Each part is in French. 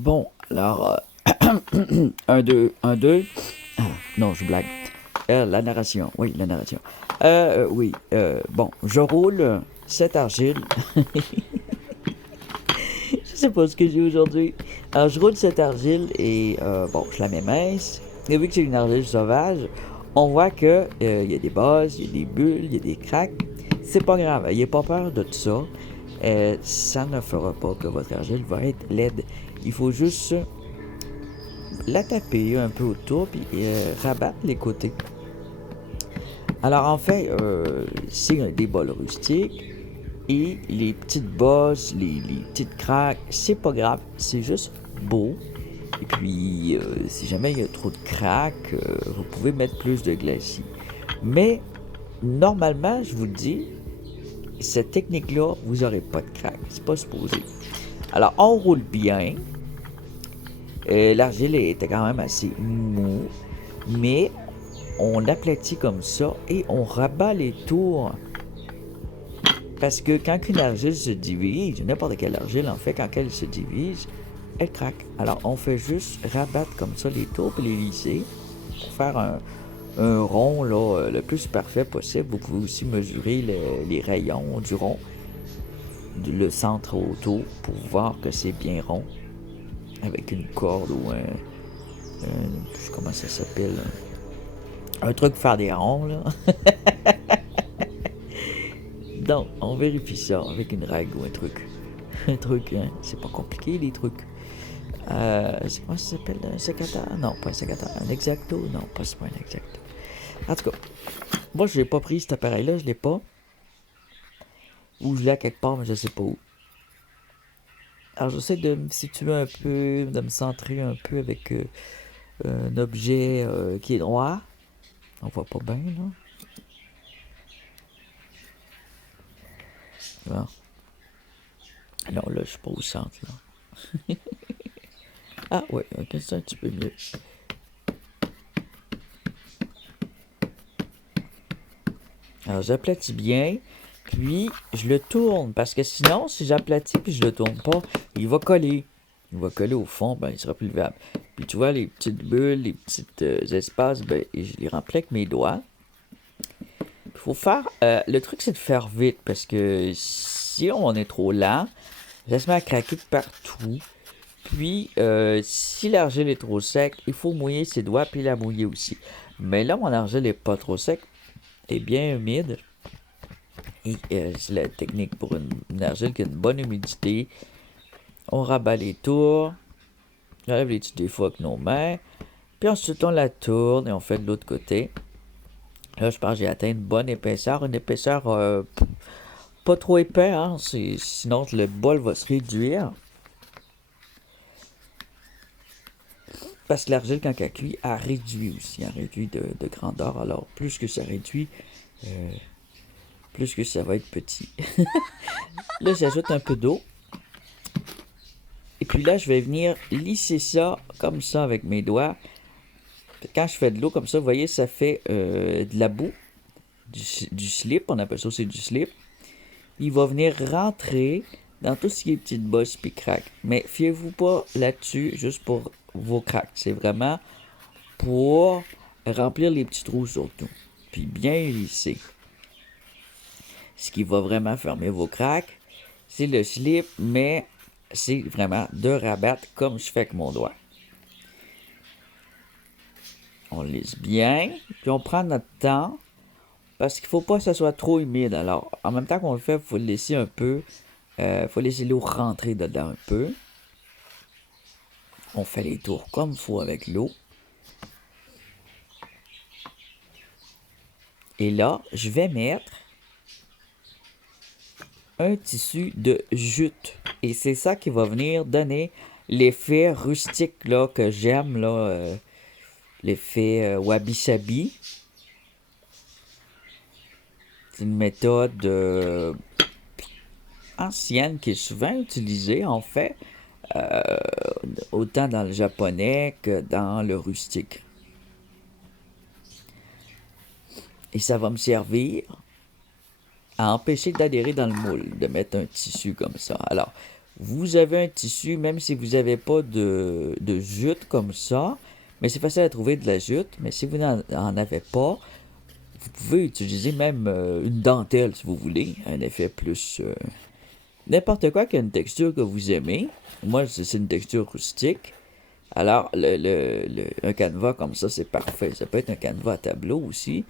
Bon, alors, un, deux, un, deux. Ah, non, je blague. La narration, oui, la narration. Oui, bon, je roule cette argile. Je sais pas ce que j'ai aujourd'hui. Alors, je roule cette argile et, bon, je la mets mince. Et vu que c'est une argile sauvage, on voit que il y a des bosses, il y a des bulles, il y a des cracks. C'est pas grave, n'ayez pas peur de tout ça. Ça ne fera pas que votre argile va être laide. Il faut juste la taper un peu autour puis rabattre les côtés. Alors en fait, c'est des bols rustiques et les petites bosses, les petites craques, c'est pas grave, c'est juste beau. Et puis, si jamais il y a trop de craques, vous pouvez mettre plus de glacis. Mais normalement, je vous le dis, cette technique-là, vous n'aurez pas de craques. C'est pas supposé. Alors, on roule bien. L'argile était quand même assez mou, mais on l'aplatit comme ça et on rabat les tours. Parce que quand une argile se divise, n'importe quelle argile en fait, quand elle se divise, elle craque. Alors on fait juste rabattre comme ça les tours et les lisser pour faire un rond là, le plus parfait possible. Vous pouvez aussi mesurer les rayons du rond, le centre autour, pour voir que c'est bien rond. Avec une corde ou je sais comment ça s'appelle, un truc pour faire des ronds là. Donc, on vérifie ça avec une règle ou un truc. Un truc, hein? C'est pas compliqué, les trucs. C'est comment ça s'appelle? Un sécateur? Non, pas un sécateur. Un exacto? Non, c'est pas un exacto. En tout cas, moi, je l'ai pas pris, cet appareil-là, je l'ai pas. Ou je l'ai à quelque part, mais je sais pas où. Alors, j'essaie de me situer un peu, de me centrer un peu avec un objet qui est droit. On voit pas bien, là. Bon. Non, là, je suis pas au centre, là. Ah, ouais, ok, c'est un petit peu mieux. Alors, j'aplatis bien, puis je le tourne, parce que sinon, si j'aplatis puis je le tourne pas, il va coller. Il va coller au fond, ben, il sera plus levable. Puis tu vois, les petites bulles, les petits espaces, ben, je les remplis avec mes doigts. Il faut faire... le truc, c'est de faire vite, parce que si on est trop lent, ça se met à craquer de partout. Puis, si l'argile est trop sec, il faut mouiller ses doigts, puis la mouiller aussi. Mais là, mon argile est pas trop sec, est bien humide. Et c'est la technique pour une argile qui a une bonne humidité. On rabat les tours. J'enlève les petits défauts avec nos mains. Puis ensuite, on la tourne et on fait de l'autre côté. Là, je pense que j'ai atteint une bonne épaisseur. Une épaisseur pas trop épais, hein? Sinon, le bol va se réduire. Parce que l'argile, quand elle cuit, elle réduit aussi. Elle réduit de grandeur. Alors, plus que ça réduit, euh, plus que ça va être petit. Là, j'ajoute un peu d'eau. Et puis là, je vais venir lisser ça comme ça avec mes doigts. Quand je fais de l'eau comme ça, vous voyez, ça fait de la boue, du slip, on appelle ça aussi du slip. Il va venir rentrer dans tout ce qui est petites bosses puis craques. Mais fiez-vous pas là-dessus juste pour vos craques. C'est vraiment pour remplir les petits trous surtout. Puis bien lisser. Ce qui va vraiment fermer vos craques, c'est le slip, mais c'est vraiment de rabattre comme je fais avec mon doigt. On lisse bien, puis on prend notre temps, parce qu'il ne faut pas que ça soit trop humide. Alors, en même temps qu'on le fait, il faut le laisser un peu, faut laisser l'eau rentrer dedans un peu. On fait les tours comme il faut avec l'eau. Et là, je vais mettre un tissu de jute. Et c'est ça qui va venir donner l'effet rustique là, que j'aime, là, l'effet wabi-sabi. C'est une méthode ancienne qui est souvent utilisée, en fait, euh, autant dans le japonais que dans le rustique. Et ça va me servir à empêcher d'adhérer dans le moule, de mettre un tissu comme ça. Alors, vous avez un tissu, même si vous n'avez pas de jute comme ça, mais c'est facile à trouver de la jute, mais si vous n'en avez pas, vous pouvez utiliser même une dentelle si vous voulez, un effet plus... n'importe quoi qui a une texture que vous aimez. Moi, c'est une texture rustique. Alors, un canevas comme ça, c'est parfait. Ça peut être un canevas à tableau aussi.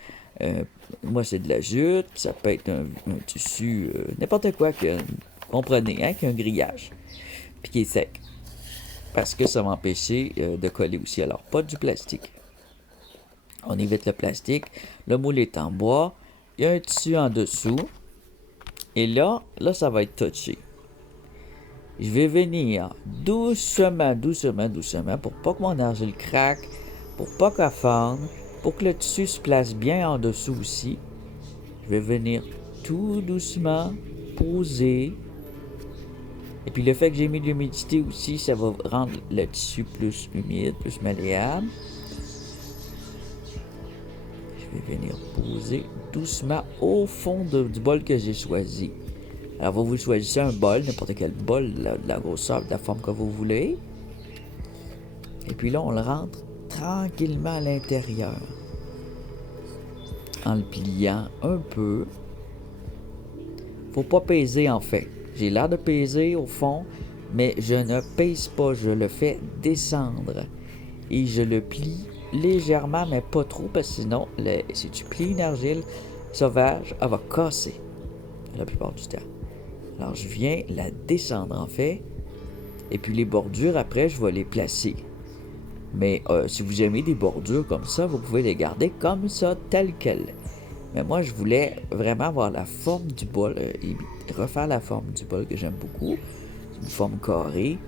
Moi, c'est de la jute. Ça peut être un tissu, n'importe quoi que, comprenez, hein, qui a un grillage, puis qui est sec. Parce que ça va empêcher de coller aussi. Alors, pas du plastique. On évite le plastique. Le moule est en bois. Il y a un tissu en dessous. Et là, ça va être touché. Je vais venir doucement, pour pas que mon argile craque, pour pas qu'elle fende, pour que le tissu se place bien en dessous aussi. Je vais venir tout doucement poser. Et puis le fait que j'ai mis de l'humidité aussi, ça va rendre le tissu plus humide, plus malléable. Je vais venir poser doucement au fond du bol que j'ai choisi. Alors, vous choisissez un bol, n'importe quel bol, de la grosseur, de la forme que vous voulez. Et puis là, on le rentre tranquillement à l'intérieur. En le pliant un peu. Faut pas peser en fait. J'ai l'air de peser au fond, mais je ne pèse pas, je le fais descendre. Et je le plie légèrement, mais pas trop, parce que sinon, si tu plies une argile sauvage, elle va casser la plupart du temps. Alors, je viens la descendre en fait. Et puis les bordures, après, je vais les placer. Mais si vous aimez des bordures comme ça, vous pouvez les garder comme ça, telles quelles. Mais moi, je voulais vraiment avoir la forme du bol, et refaire la forme du bol que j'aime beaucoup. C'est une forme carrée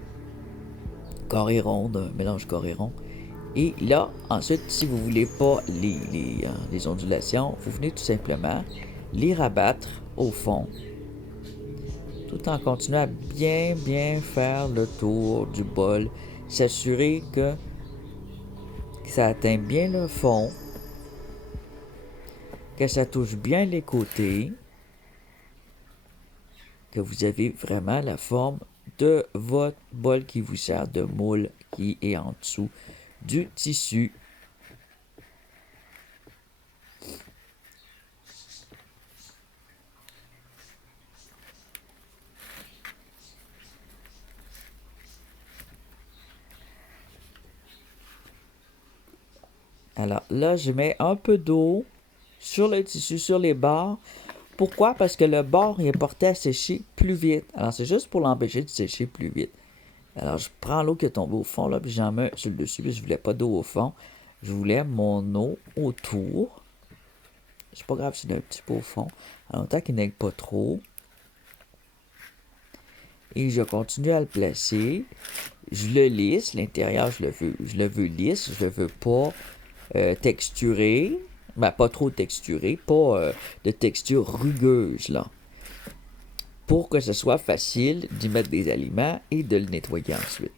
ronde, un mélange carré rond. Et là, ensuite, si vous voulez pas les ondulations, vous venez tout simplement les rabattre au fond, tout en continuant à bien faire le tour du bol, s'assurer que ça atteint bien le fond, que ça touche bien les côtés, que vous avez vraiment la forme de votre bol qui vous sert de moule qui est en dessous du tissu. Alors là, je mets un peu d'eau sur le tissu, sur les bords. Pourquoi? Parce que le bord est porté à sécher plus vite. Alors, c'est juste pour l'empêcher de sécher plus vite. Alors, je prends l'eau qui est tombée au fond, là, puis j'en mets sur le dessus, puis je voulais pas d'eau au fond. Je voulais mon eau autour. C'est pas grave s'il y a un petit peu au fond. En même temps qu'il n'aille pas trop. Et je continue à le placer. Je le lisse. L'intérieur, je le veux lisse. Je le veux pas texturé. Ben, pas trop texturé. Pas de texture rugueuse, là. Pour que ce soit facile d'y mettre des aliments et de le nettoyer ensuite.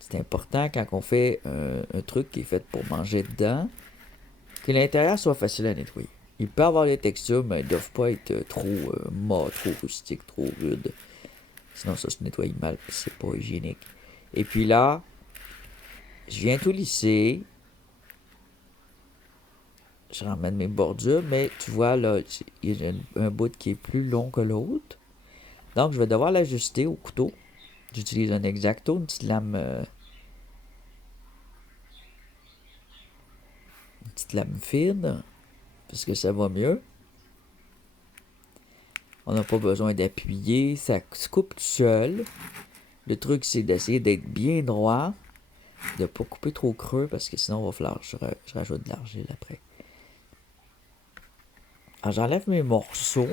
C'est important quand on fait un truc qui est fait pour manger dedans, que l'intérieur soit facile à nettoyer. Il peut avoir des textures, mais ils ne doivent pas être trop mâts, trop rustiques, trop rudes. Sinon, ça se nettoie mal, puis c'est pas hygiénique. Et puis là, je viens tout lisser. Je ramène mes bordures, mais tu vois, là, il y a un bout qui est plus long que l'autre. Donc, je vais devoir l'ajuster au couteau. J'utilise un X-Acto, une petite lame fine, parce que ça va mieux. On n'a pas besoin d'appuyer, ça se coupe tout seul. Le truc, c'est d'essayer d'être bien droit, de ne pas couper trop creux, parce que sinon, il va falloir que je rajoute de l'argile après. Alors, j'enlève mes morceaux,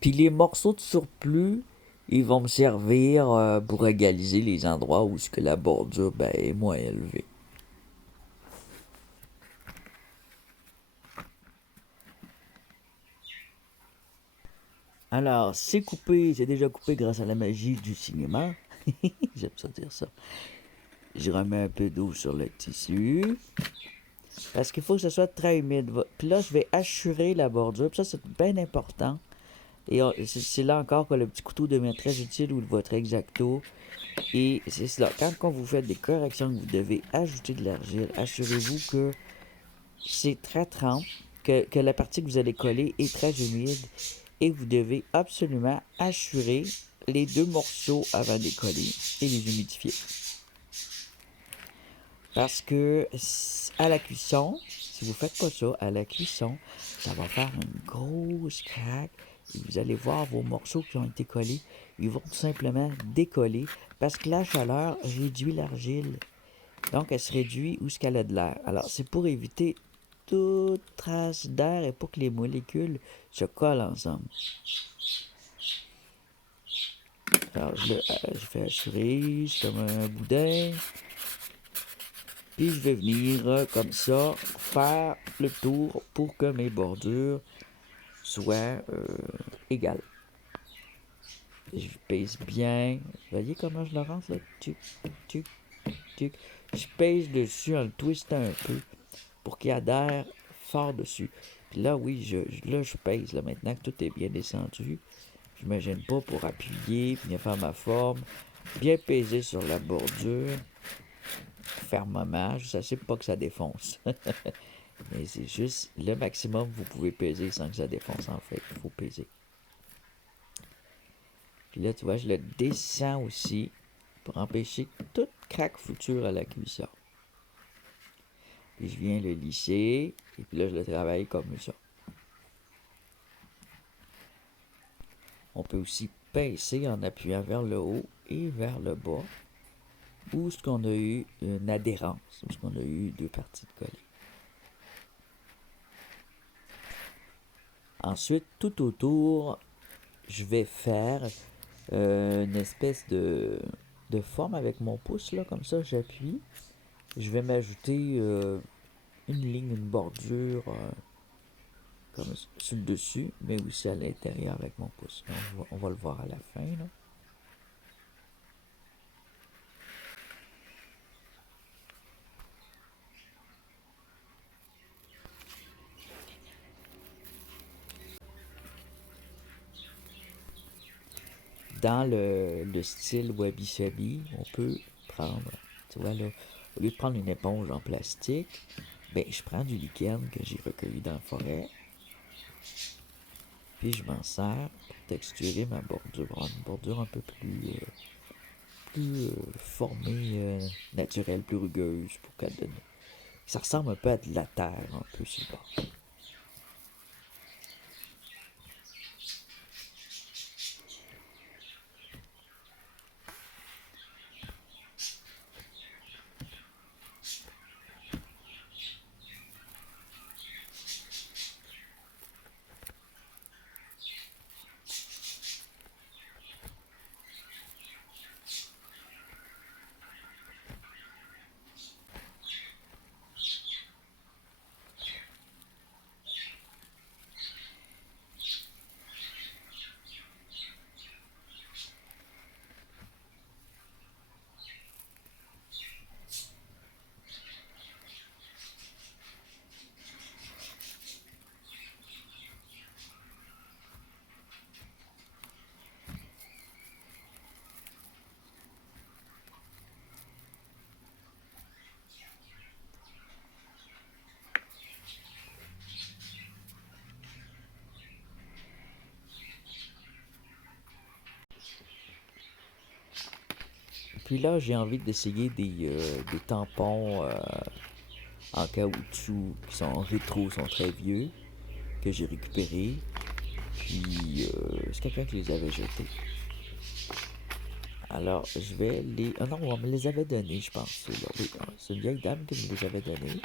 puis les morceaux de surplus, ils vont me servir pour égaliser les endroits où ce que la bordure est moins élevée. Alors, c'est coupé, c'est déjà coupé grâce à la magie du cinéma. J'aime ça dire ça. Je remets un peu d'eau sur le tissu. Parce qu'il faut que ce soit très humide. Puis là, je vais assurer la bordure. Puis ça, c'est bien important Et c'est là encore que le petit couteau devient très utile ou votre X-Acto. Et c'est cela. Quand vous faites des corrections, que vous devez ajouter de l'argile, assurez-vous que c'est très trempe, que la partie que vous allez coller est très humide. Et vous devez absolument assurer les 2 morceaux avant de les coller et les humidifier. Parce que à la cuisson, si vous ne faites pas ça, à la cuisson, ça va faire une grosse craque. Et vous allez voir vos morceaux qui ont été collés, ils vont tout simplement décoller parce que la chaleur réduit l'argile. Donc, elle se réduit où ce qu'elle a de l'air. Alors, c'est pour éviter toute trace d'air et pour que les molécules se collent ensemble. Alors, je fais la cerise comme un boudin. Puis je vais venir comme ça faire le tour pour que mes bordures soient égales. Je pèse bien. Vous voyez comment je le rentre là? Tuc, tuc, tuc. Je pèse dessus en le twistant un peu pour qu'il adhère fort dessus. Puis là, oui, je pèse. Là, maintenant que tout est bien descendu, je ne me gêne pas pour appuyer, bien faire ma forme, bien peser sur la bordure, fermement. Je sais pas que ça défonce. Mais c'est juste le maximum que vous pouvez peser sans que ça défonce en fait. Il faut peser. Puis là, tu vois, je le descends aussi pour empêcher toute craque future à la cuisson. Puis je viens le lisser et puis là, je le travaille comme ça. On peut aussi pincer en appuyant vers le haut et vers le bas où ce qu'on a eu une adhérence, où ce qu'on a eu 2 parties de collées. Ensuite, tout autour, je vais faire une espèce de forme avec mon pouce, là, comme ça, j'appuie. Je vais m'ajouter une ligne, une bordure, comme sur le dessus, mais aussi à l'intérieur avec mon pouce. On va le voir à la fin, là. Dans le style wabi-sabi, on peut prendre, tu vois là, au lieu de prendre une éponge en plastique, ben je prends du lichen que j'ai recueilli dans la forêt, puis je m'en sers pour texturer ma bordure, une bordure un peu plus formée, naturelle, plus rugueuse, pour qu'elle donne. Ça ressemble un peu à de la terre, un peu sur le bord. Puis là, j'ai envie d'essayer des tampons en caoutchouc qui sont rétro, sont très vieux, que j'ai récupérés. Puis c'est quelqu'un qui les avait jetés. Alors, je vais les... Ah non, on me les avait donnés, je pense. Ceux-là. Oui, c'est une vieille dame qui me les avait donnés.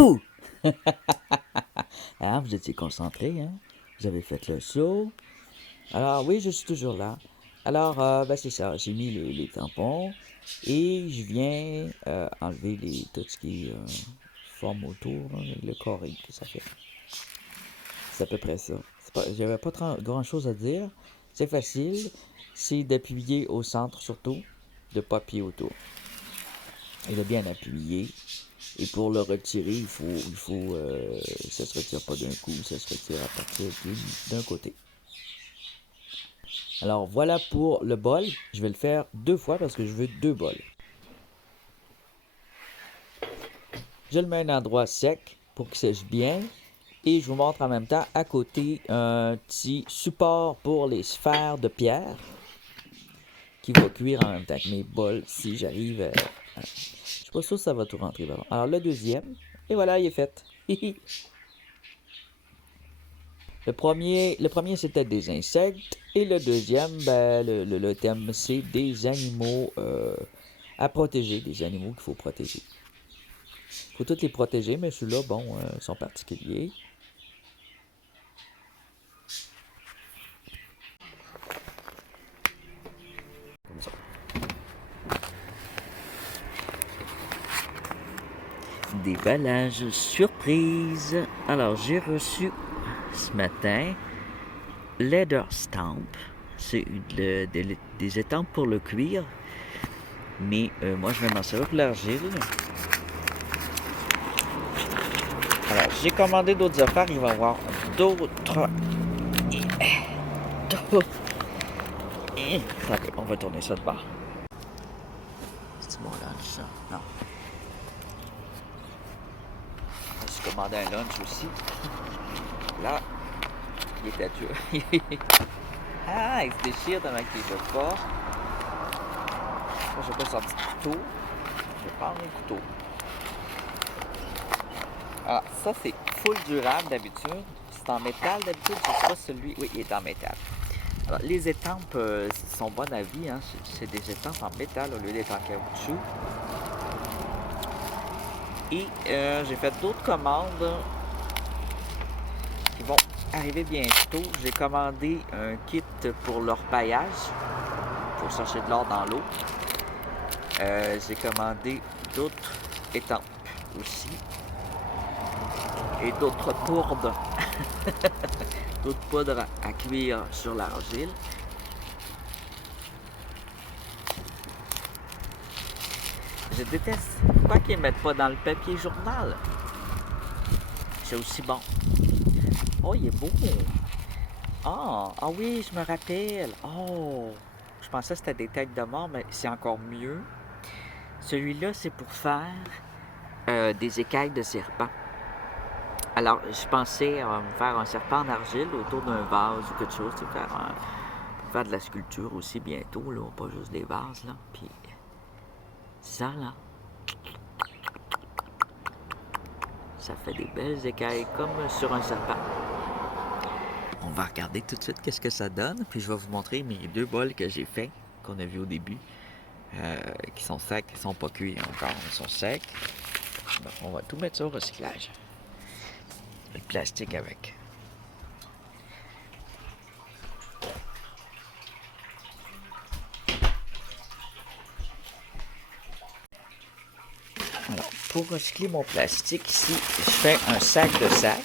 Bouh! Ah, vous étiez concentrés, hein? Vous avez fait le saut. Alors, oui, je suis toujours là. Alors, ben, c'est ça. J'ai mis les tampons et je viens enlever tout ce qui forme autour, là, le carré que ça fait. C'est à peu près ça. J'avais pas grand-chose à dire. C'est facile. C'est d'appuyer au centre surtout, de pas appuyer autour. Et de bien appuyer. Et pour le retirer, ça se retire pas d'un coup, ça se retire à partir d'un côté. Alors voilà pour le bol. Je vais le faire 2 fois parce que je veux 2 bols. Je le mets à un endroit sec pour qu'il sèche bien. Et je vous montre en même temps à côté un petit support pour les sphères de pierre qui va cuire en même temps que mes bols si j'arrive à... Je suis pas sûr que ça va tout rentrer. Alors le deuxième, et voilà, il est fait. Le premier c'était des insectes. Et le deuxième, ben, le thème, c'est des animaux à protéger, des animaux qu'il faut protéger. Il faut tous les protéger, mais ceux-là, bon, sont particuliers. Comme ça. Déballage surprise. Alors, j'ai reçu ce matin Leather Stamp. C'est des étampes pour le cuir. Mais moi, je vais m'en servir pour l'argile. Alors, j'ai commandé d'autres affaires. Il va y avoir d'autres. Attendez, on va tourner ça de bord. C'est mon lunch, ça? Non. J'ai commandé un lunch aussi. Là, il est à Dieu. Ah, il se déchire tellement qu'il ne veut pas. Moi, je vais pas sortir du couteau. Je vais prendre un couteau. Ah, ça, c'est full durable d'habitude. C'est en métal d'habitude. Je sais pas celui. Oui, il est en métal. Alors, les étampes sont bonnes à vie. Hein. C'est des étampes en métal au lieu d'être en caoutchouc. Et j'ai fait d'autres commandes qui vont arriver bientôt. J'ai commandé un kit pour l'orpaillage, pour chercher de l'or dans l'eau. J'ai commandé d'autres étampes aussi. Et d'autres poudres. D'autres poudres à cuire sur l'argile. Je déteste. Pourquoi qu'ils ne mettent pas dans le papier journal? C'est aussi bon. Oh, il est beau. Ah oui, je me rappelle. Oh, je pensais que c'était des têtes de mort, mais c'est encore mieux. Celui-là, c'est pour faire des écailles de serpent. Alors, je pensais me faire un serpent en argile autour d'un vase ou quelque chose, pour faire de la sculpture aussi bientôt, là, pas juste des vases, là. Puis, ça, là, ça fait des belles écailles comme sur un serpent. On va regarder tout de suite qu'est-ce que ça donne, puis je vais vous montrer mes 2 bols que j'ai faits, qu'on a vu au début, qui sont secs, qui sont pas cuits encore, ils sont secs. Donc, on va tout mettre ça au recyclage. Le plastique avec. Alors, pour recycler mon plastique, ici, je fais un sac de sac.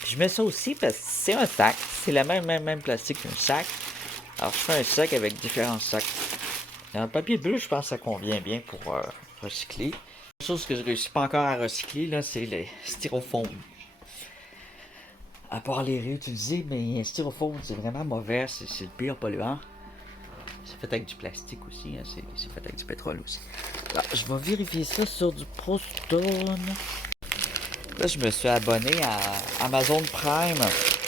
Puis je mets ça aussi parce que c'est un sac. C'est le même plastique qu'un sac. Alors, je fais un sac avec différents sacs. Dans le papier bleu, je pense que ça convient bien pour recycler. La chose que je ne réussis pas encore à recycler, là, c'est les styrofoam. À part les réutiliser, mais styrofoam, c'est vraiment mauvais. C'est le pire polluant. C'est fait avec du plastique aussi. Hein, c'est fait avec du pétrole aussi. Alors, je vais vérifier ça sur du Prostone. Là, je me suis abonné à Amazon Prime.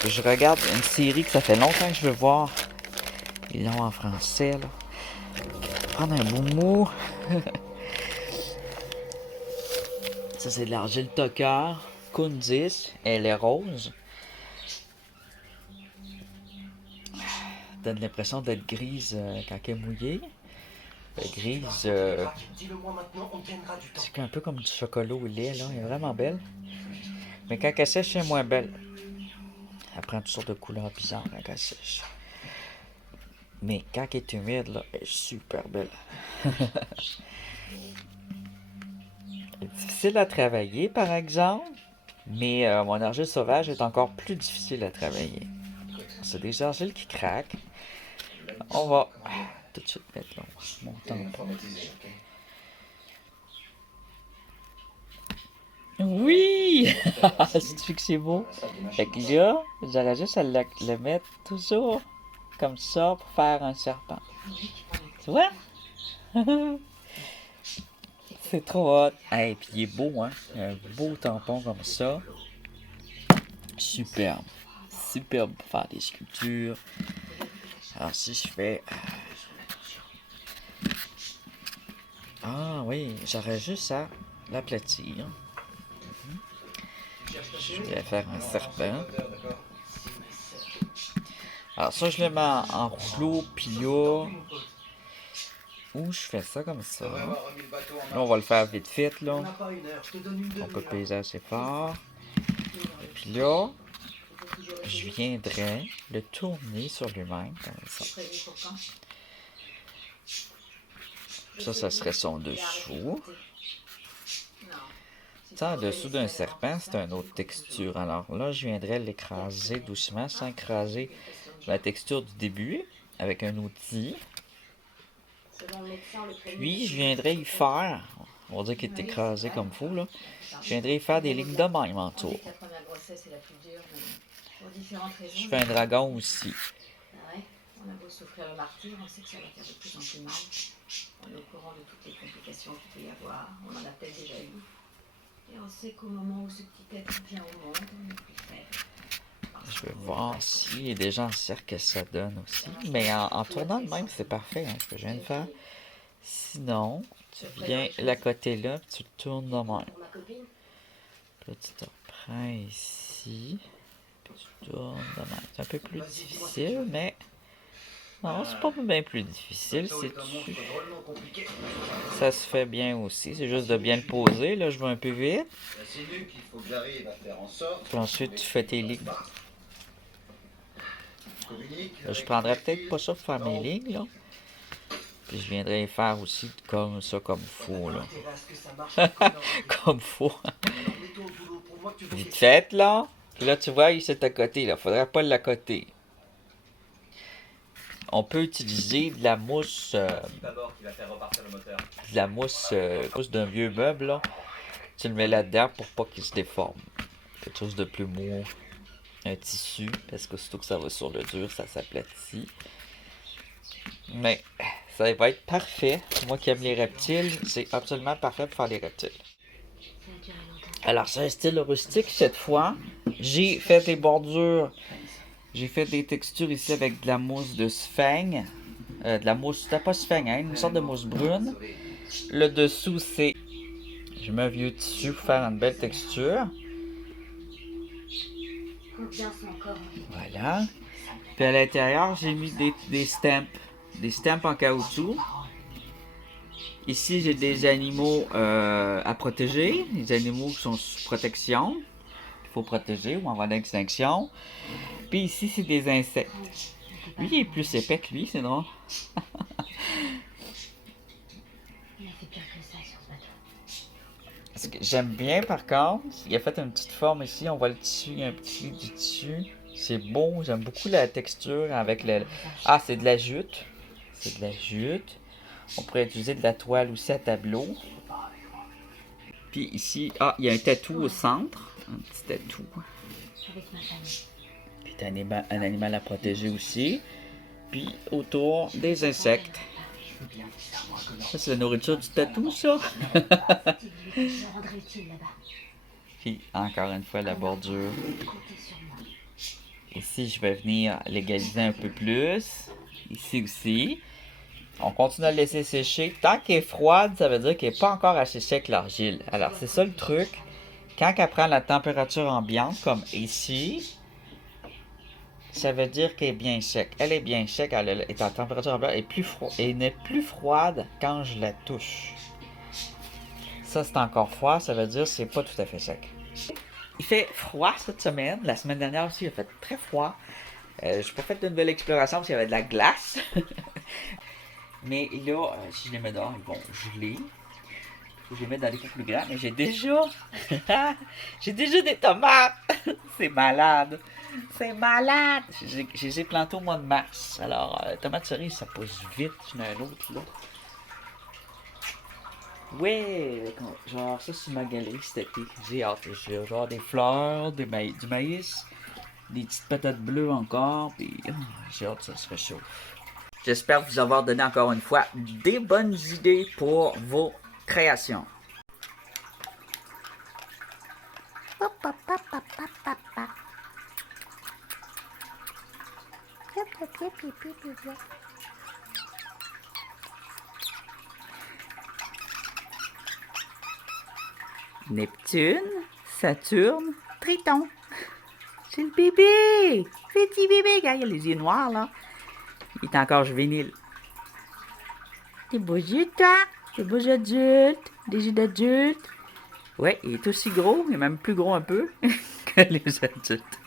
Je regarde une série que ça fait longtemps que je veux voir. Ils l'ont en français, là. Prendre un bout mou. Ça, c'est de l'argile Tucker. Kundis. Elle est rose. Donne l'impression d'être grise quand elle est mouillée. grise, c'est un peu comme du chocolat au lait, là. Elle est vraiment belle. Mais quand elle sèche, elle est moins belle. Elle prend toutes sortes de couleurs bizarres quand elle sèche. Mais quand elle est humide, là, elle est super belle. Elle est difficile à travailler, par exemple. Mais mon argile sauvage est encore plus difficile à travailler. C'est des argiles qui craquent. On va tout de suite mettre là, mon tampon. Oui! C'est que c'est beau. Fait que là, j'aurais juste à le mettre toujours comme ça pour faire un serpent. Tu vois? C'est trop hot. Hey, puis il est beau, hein? Un beau tampon comme ça. Superbe. Superbe pour faire des sculptures. Alors si je fais... Ah oui, j'aurais juste à l'aplatir. Je vais faire un serpent. Alors ça, je le mets en rouleau, puis là... Ou je fais ça comme ça. Là, on va le faire vite vite, là. On peut peser assez fort. Et puis là, je viendrai le tourner sur lui-même, comme ça. Ça serait son dessous. Ça, en dessous d'un serpent, c'est une autre texture. Alors là, je viendrais l'écraser doucement, sans écraser la texture du début, avec un outil. Puis, je viendrais y faire, on va dire qu'il est écrasé comme il faut, là. Je viendrais y faire des lignes de même en tour. Je fais un dragon aussi. On a beau souffrir le martyre, on sait que ça va faire de plus en plus mal. On est au courant de toutes les complications qu'il peut y avoir. On en a peut-être déjà eu. Et on sait qu'au moment où ce petit être vient au monde, on est plus faible. Je vais voir s'il y a des gens en cercle que ça donne aussi. Mais en tournant de même, c'est parfait, hein, ce que je viens de faire. Sinon, tu viens la côté là, tu tournes de même. Là, tu te reprends ici. Puis tu tournes de même. C'est un peu plus difficile, mais... Non, c'est pas bien plus difficile, ça se fait bien aussi, c'est juste de bien le poser, là je vais un peu vite. Puis ensuite tu fais tes lignes. Là, je prendrais peut-être pas ça pour faire mes lignes, là. Puis je viendrais faire aussi comme ça, comme faux, là. Comme faux. Vite fait, là. Puis là, tu vois, il est à côté, là. Faudrait pas l'accoter. On peut utiliser de la mousse, mousse d'un vieux meuble, là. Tu le mets là-dedans pour pas qu'il se déforme. Quelque chose de plus mou, un tissu, parce que surtout que ça va sur le dur, ça s'aplatit. Mais ça va être parfait. Moi qui aime les reptiles, c'est absolument parfait pour faire les reptiles. Alors c'est un style rustique cette fois. J'ai fait des bordures. J'ai fait des textures ici avec de la mousse de sphaigne. De la mousse, c'était pas sphaigne, hein, une sorte de mousse brune. Le dessous, c'est... Je mets un vieux tissu pour faire une belle texture. Voilà. Puis à l'intérieur, j'ai mis des stamps. Des stamps en caoutchouc. Ici, j'ai des animaux à protéger. Des animaux qui sont sous protection. Il faut protéger ou en voie d'extinction. Puis ici, c'est des insectes. Lui, il est plus épais que lui, c'est drôle. Ce que j'aime bien, par contre, il a fait une petite forme ici. On voit le tissu, il y a un petit du tissu. C'est beau, j'aime beaucoup la texture avec le... Ah, c'est de la jute. C'est de la jute. On pourrait utiliser de la toile aussi à tableau. Puis ici, il y a un tatou au centre. Un petit tatou. Puis un animal à protéger aussi. Puis autour, des insectes. Ça, c'est la nourriture du tatou, ça. Puis, encore une fois, la bordure. Ici, je vais venir légaliser un peu plus. Ici aussi. On continue à le laisser sécher. Tant qu'elle est froide, ça veut dire qu'elle n'est pas encore assez sec l'argile. Alors, c'est ça le truc. Quand elle prend la température ambiante, comme ici, ça veut dire qu'elle est bien sec. Elle est bien sec, elle est à température ambiante et n'est plus froide quand je la touche. Ça, c'est encore froid, ça veut dire que c'est pas tout à fait sec. Il fait froid cette semaine. La semaine dernière aussi, il a fait très froid. Je n'ai pas fait de nouvelle exploration parce qu'il y avait de la glace. Mais là, si je les mets dehors, ils vont geler. Faut que je les mette dans des pots plus grands. Mais j'ai déjà... j'ai déjà des tomates. C'est malade. C'est malade. Je les ai plantées au mois de mars. Alors, tomates cerises, ça pousse vite. J'en ai un autre là. Ouais, genre ça c'est ma galerie cet été. J'ai hâte. J'ai genre des fleurs, du maïs, des petites patates bleues encore, puis j'ai hâte que ça se réchauffe. J'espère vous avoir donné encore une fois des bonnes idées pour vos créations. Neptune, Saturne, Triton. C'est le bébé! Petit bébé! Regarde, il a les yeux noirs, là. Il est encore juvénile. Des beaux yeux, toi! Des beaux adultes! Des yeux d'adultes! Ouais, il est aussi gros, il est même plus gros un peu que les adultes.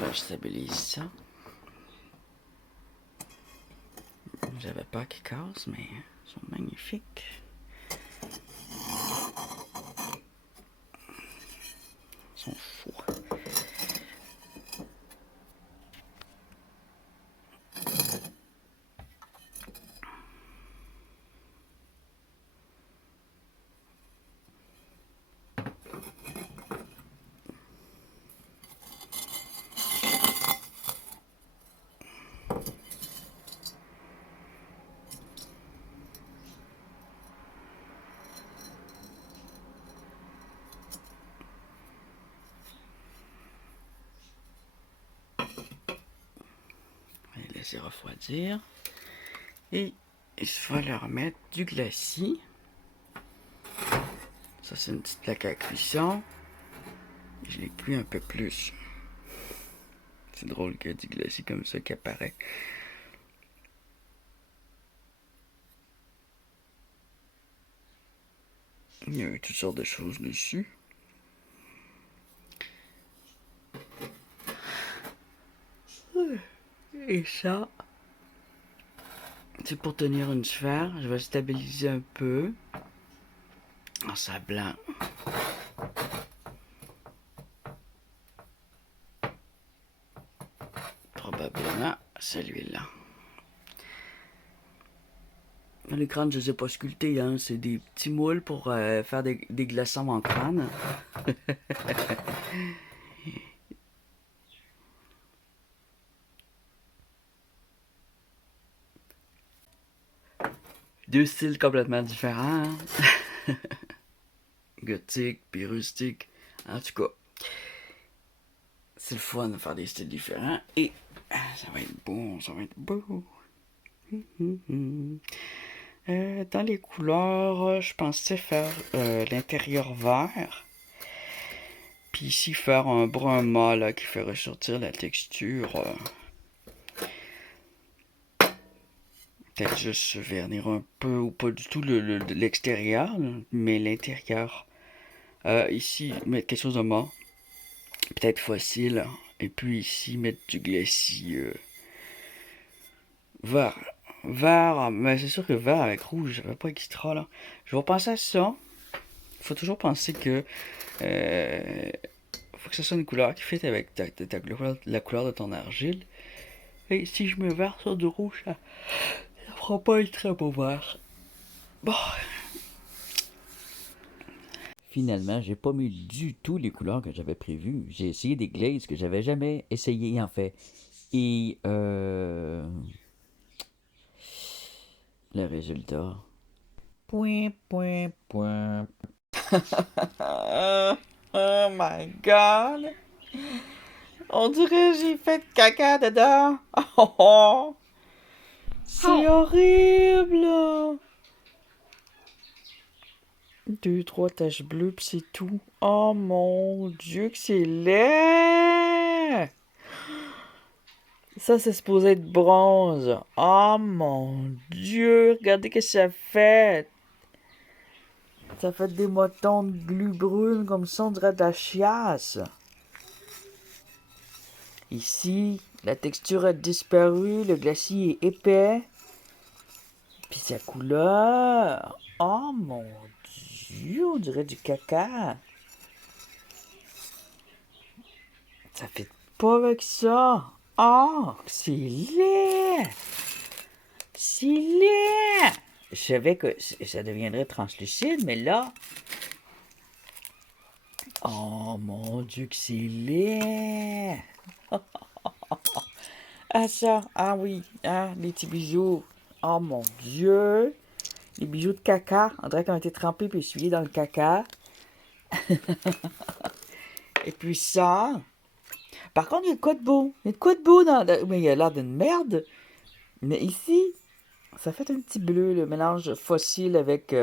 Là, je stabilise ça. J'avais pas qu'ils cassent, mais ils sont magnifiques. Ils sont fous. On va les laisser refroidir. Et je vais leur mettre du glacis. Ça, c'est une petite plaque à cuisson. Je l'ai cuit un peu plus. C'est drôle qu'il y ait du glacis comme ça qui apparaît. Il y a eu toutes sortes de choses dessus. Et ça, c'est pour tenir une sphère. Je vais stabiliser un peu en sablant. Probablement celui-là. Les crânes, je ne les ai pas sculptés, hein. C'est des petits moules pour faire des glaçons en crâne. Deux styles complètement différents. Hein? Gothique puis rustique. En tout cas, c'est le fun de faire des styles différents. Et ça va être beau, ça va être beau. Dans les couleurs, je pensais faire l'intérieur vert. Puis ici, faire un brun mat là, qui fait ressortir la texture. Peut-être juste vernir un peu, ou pas du tout l'extérieur, mais l'intérieur. Ici, mettre quelque chose de mat. Peut-être fossile. Et puis ici, mettre du glacis vert. Vert, mais c'est sûr que vert avec rouge, ça va pas extra là. Je vais penser à ça. Faut toujours penser que faut que ça soit une couleur qui fait avec la couleur de ton argile. Et si je mets vert sur du rouge, ça fera pas un très beau vert. Bon. Finalement, j'ai pas mis du tout les couleurs que j'avais prévues. J'ai essayé des glazes que j'avais jamais essayé en fait. Et le résultat. Point, point, point. Oh my god! On dirait que j'ai fait caca dedans! Oh, oh. C'est horrible! 2, 3 taches bleues, pis c'est tout. Oh mon Dieu, que c'est laid! Ça, c'est supposé être bronze. Oh mon Dieu, regardez ce que ça fait! Ça fait des motons de glu brune comme ça, on dirait de la chiasse. Ici, la texture a disparu, le glacis est épais. Puis sa couleur. Oh mon Dieu, on dirait du caca. Ça fait pas avec ça. Oh, c'est laid. C'est laid. Je savais que ça deviendrait translucide, mais là. Oh mon Dieu, que c'est laid. Ah ça, ah oui, ah, les petits bijoux. Oh mon Dieu. Les bijoux de caca, on dirait qu'ils ont été trempés puis essuyés dans le caca. Et puis ça. Par contre, il y a de quoi de beau. Il y a de quoi de beau dans. Mais il a l'air d'une merde. Mais ici, ça fait un petit bleu, le mélange fossile avec.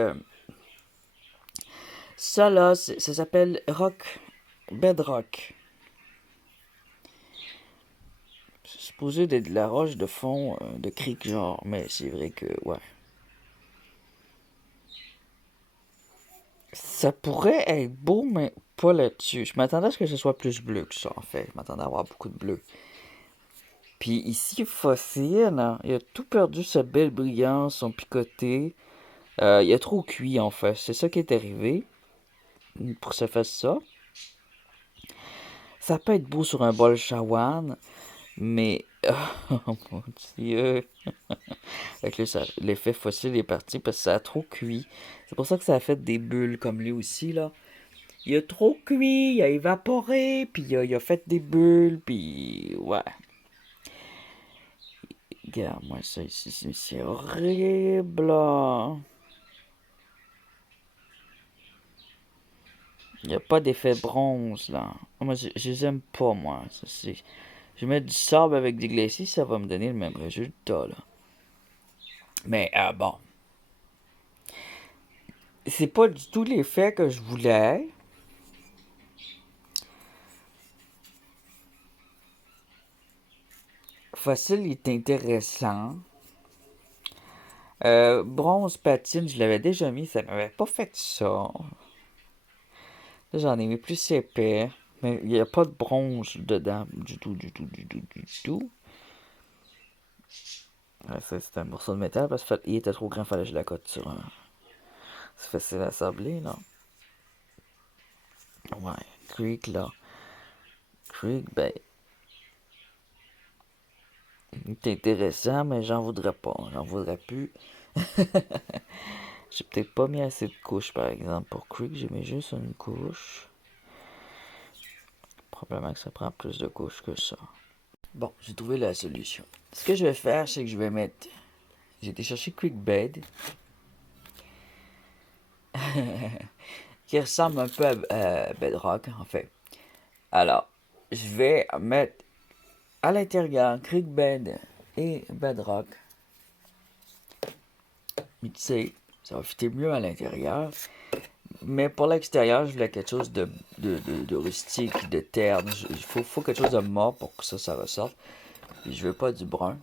Ça là, ça s'appelle rock. Bedrock. C'est supposé être de la roche de fond de crique, genre. Mais c'est vrai que, ouais. Ça pourrait être beau, mais pas là-dessus. Je m'attendais à ce que ce soit plus bleu que ça, en fait. Je m'attendais à avoir beaucoup de bleu. Puis ici, fossile, hein, il a tout perdu sa belle brillance, son picoté. Il a trop cuit, en fait. C'est ça qui est arrivé pour que ça fasse ça. Ça peut être beau sur un bol shawan, mais... Oh mon Dieu! Fait que là, l'effet fossile est parti parce que ça a trop cuit. C'est pour ça que ça a fait des bulles comme lui aussi, là. Il a trop cuit, il a évaporé, puis il a fait des bulles, puis... Ouais. Regarde-moi ça ici, c'est horrible, là. Il n'y a pas d'effet bronze, là. Moi, je les aime pas, moi. Je vais mettre du sable avec des glacis, ça va me donner le même résultat, là. Mais, bon. C'est pas du tout l'effet que je voulais. Facile est intéressant. Bronze patine, je l'avais déjà mis, ça m'avait pas fait ça. Là, j'en ai mis plus épais. Mais il n'y a pas de bronze dedans. Du tout, du tout, du tout, du tout. Ouais, ça, c'est un morceau de métal parce qu'il était trop grand, fallait que je la cote sur un. C'est facile à sabler, là. Ouais, Creek, là. Creek, ben. C'est intéressant, mais j'en voudrais pas. J'en voudrais plus. J'ai peut-être pas mis assez de couches, par exemple. Pour Creek, j'ai mis juste une couche. Probablement que ça prend plus de couches que ça. Bon, j'ai trouvé la solution. Ce que je vais faire, c'est que je vais mettre. J'ai été chercher Quick Bed. Qui ressemble un peu à Bedrock, en fait. Alors, je vais mettre à l'intérieur Quick Bed et Bedrock. Mais tu sais, ça va fitter mieux à l'intérieur. Mais pour l'extérieur, je voulais quelque chose de rustique, de terne. Il faut quelque chose de mort pour que ça ressorte. Puis je veux pas du brun.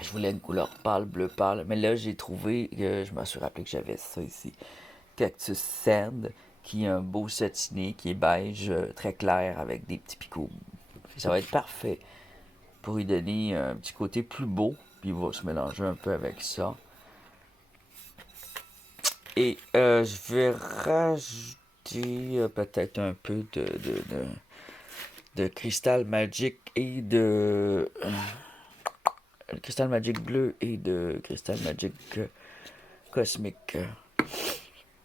Je voulais une couleur pâle, bleu pâle. Mais là, j'ai trouvé que je me suis rappelé que j'avais ça ici. Cactus Sand, qui est un beau satiné, qui est beige, très clair, avec des petits picots. Ça va être parfait pour lui donner un petit côté plus beau. Puis il va se mélanger un peu avec ça. Et je vais rajouter peut-être un peu de Crystal Magic et de... Crystal Magic bleu et de Crystal Magic cosmique.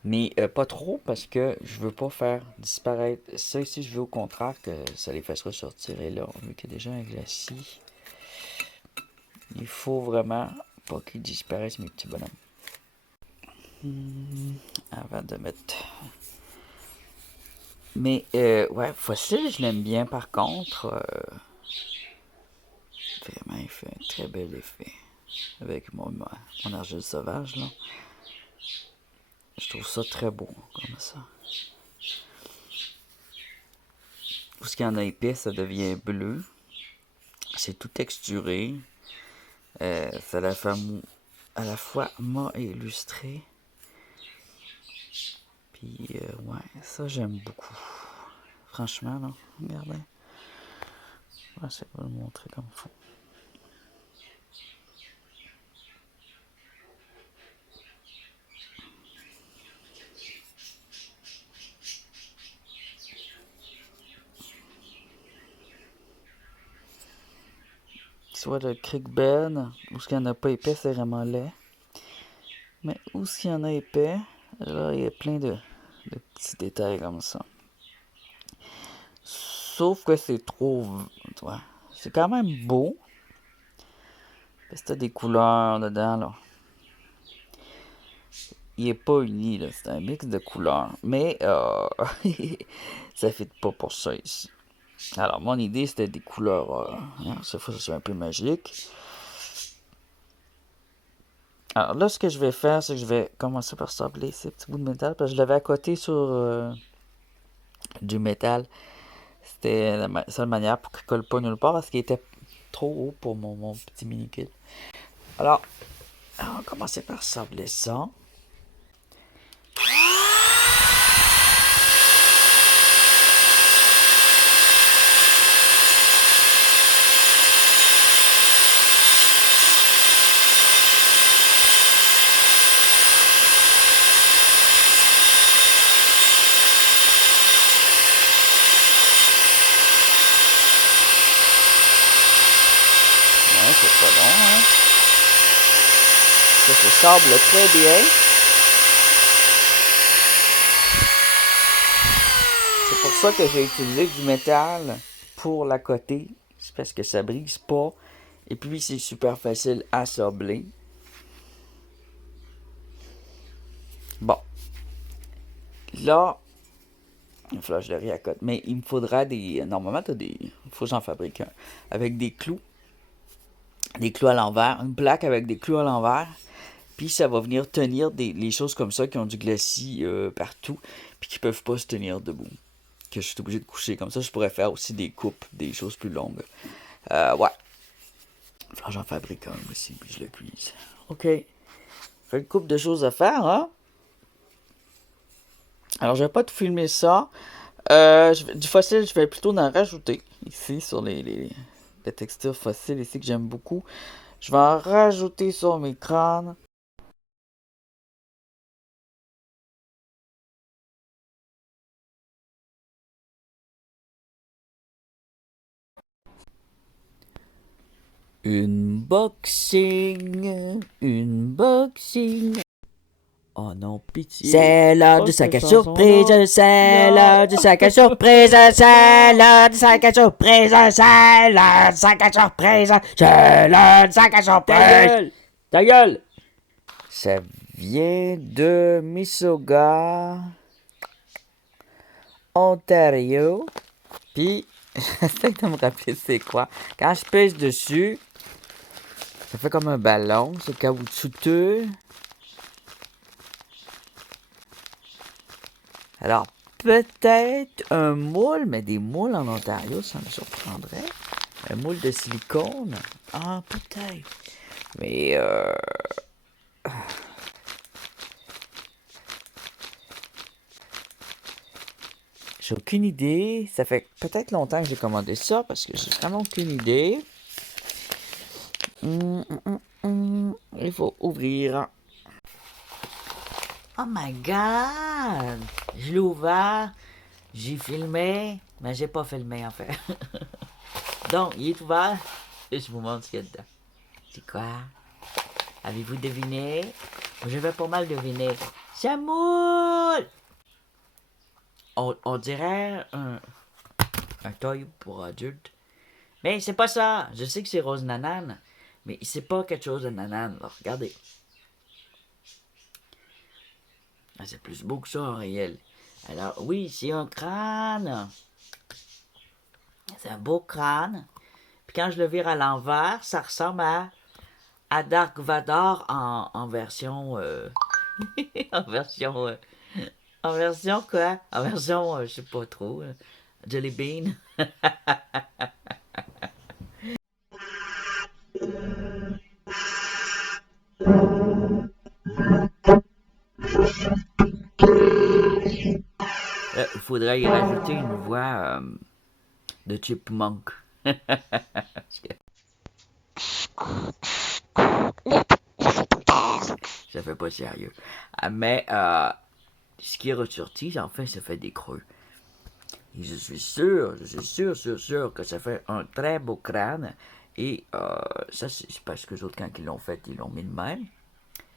Mais pas trop parce que je veux pas faire disparaître ça ici. Je veux au contraire que ça les fasse ressortir. Et là, vu qu'il y a déjà un glacis. Il faut vraiment pas qu'ils disparaissent, mes petits bonhommes. Avant de mettre... Mais, ouais, Fossile, je l'aime bien, par contre. Vraiment, il fait un très bel effet. Avec mon argile sauvage, là. Je trouve ça très beau, comme ça. Tout ce qu'il y en a épais, ça devient bleu. C'est tout texturé. C'est à la fois m'a illustré. Puis, ouais, ça j'aime beaucoup. Franchement, là, regardez. Je vais essayer de vous le montrer comme il faut. Soit le creek bed, où ce qu'il n'y en a pas épais, c'est vraiment laid. Mais où ce qu'il y en a épais, là, il y a plein de petits détails comme ça. Sauf que c'est trop... Ouais, c'est quand même beau. Parce que t'as des couleurs dedans, là. Il est pas uni, là. C'est un mix de couleurs. Mais, ça fit pas pour ça ici. Alors, mon idée, c'était des couleurs... cette fois, ça soit un peu magique. Alors là, ce que je vais faire, c'est que je vais commencer par sabler ces petits bouts de métal. Parce que je l'avais à côté sur du métal. C'était la seule manière pour qu'il colle pas nulle part. Parce qu'il était trop haut pour mon petit mini-kit. Alors, on va commencer par sabler ça. Ouais, c'est pas long, hein. Ça se sable très bien. C'est pour ça que j'ai utilisé du métal pour la côté. C'est parce que ça brise pas. Et puis c'est super facile à sabler. Bon. Là, il va falloir que je le réaccote. Mais il me faudra des... Normalement, il faut que j'en fabrique un. Avec des clous. Des clous à l'envers. Une plaque avec des clous à l'envers. Puis ça va venir tenir les choses comme ça qui ont du glacis partout. Puis qui peuvent pas se tenir debout. Que je suis obligé de coucher. Comme ça, je pourrais faire aussi des coupes, des choses plus longues. Ouais. Enfin, j'en fabrique un aussi, puis je le cuise. Ok. Fait une couple de choses à faire, hein. Alors, je vais pas te filmer ça. Du fossile, je vais plutôt en rajouter. Ici, sur les textures fossiles, ici, que j'aime beaucoup. Je vais en rajouter sur mes crânes. Unboxing. Oh non, pitié. C'est l'heure du sac à surprise, c'est l'heure du sac à surprise, c'est l'heure du sac à surprise, c'est l'heure du sac à surprise, c'est l'heure du sac à surprise. Ta gueule! Ça vient de Mississauga, Ontario. Puis, j'essaie de me rappeler c'est quoi. Quand je pèse dessus, ça fait comme un ballon, c'est caoutchouteux. Alors, peut-être un moule, mais des moules en Ontario, ça me surprendrait. Un moule de silicone. Ah, peut-être. Mais, j'ai aucune idée. Ça fait peut-être longtemps que j'ai commandé ça, parce que j'ai vraiment aucune idée. Il faut ouvrir. Oh my god! Je l'ai ouvert, j'ai filmé, mais j'ai pas filmé en fait. Donc, il est ouvert et je vous montre ce qu'il y a dedans. C'est quoi? Avez-vous deviné? Je vais pas mal deviner. C'est moule! On dirait un toy pour adulte. Mais c'est pas ça. Je sais que c'est rose nanane. Mais c'est pas quelque chose de nanane, là. Regardez. Ah, c'est plus beau que ça en réel. Alors, oui, c'est un crâne. C'est un beau crâne. Puis quand je le vire à l'envers, ça ressemble à Dark Vador en version... en version... en version quoi? En version, je sais pas trop. Jelly Bean. Il faudrait y rajouter une voix de Chipmunk. Ça fait pas sérieux. Mais ce qui est ressorti, en fait, ça fait des creux. Et je suis sûr que ça fait un très beau crâne. Et ça, c'est parce que les autres, quand ils l'ont fait, ils l'ont mis de même.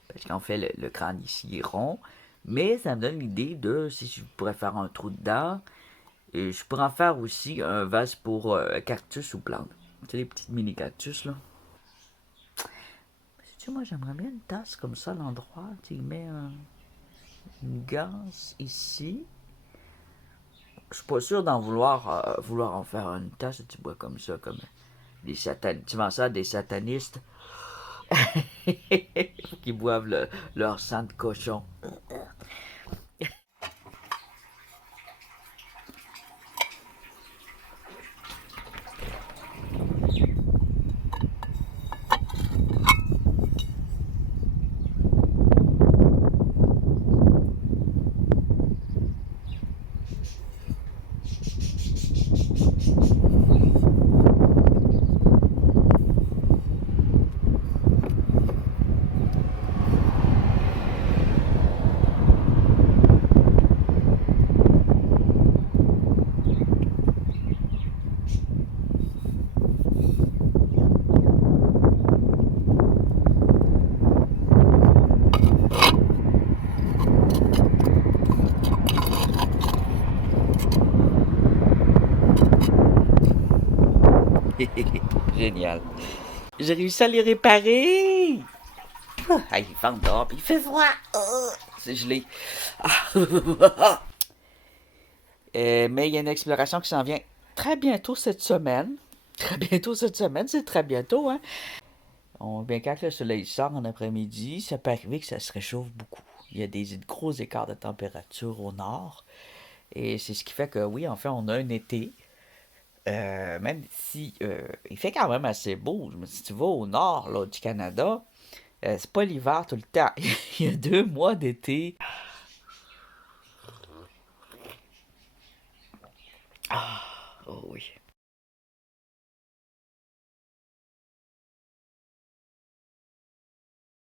Parce qu'en fait, le crâne ici est rond. Mais ça me donne l'idée de si je pourrais faire un trou dedans. Et je pourrais en faire aussi un vase pour cactus ou plantes. Tu sais, les petites mini cactus, là. Tu sais, moi, j'aimerais bien une tasse comme ça à l'endroit. Tu mets une gaze ici. Je suis pas sûr d'en vouloir en faire une tasse. Tu bois comme ça, comme des satanistes. Tu vends ça à des satanistes qui boivent leur sang de cochon. Génial. J'ai réussi à les réparer. Ah, il vente dehors, puis il fait froid. C'est gelé. Ah. Mais il y a une exploration qui s'en vient très bientôt cette semaine. Très bientôt cette semaine, c'est très bientôt, hein. Bien quand le soleil sort en après-midi, ça peut arriver que ça se réchauffe beaucoup. Il y a des gros écarts de température au nord. Et c'est ce qui fait que oui, en fait, on a un été. Même si il fait quand même assez beau. Si tu vas au nord là, du Canada, c'est pas l'hiver tout le temps. Il y a 2 mois d'été. Ah, oh oui.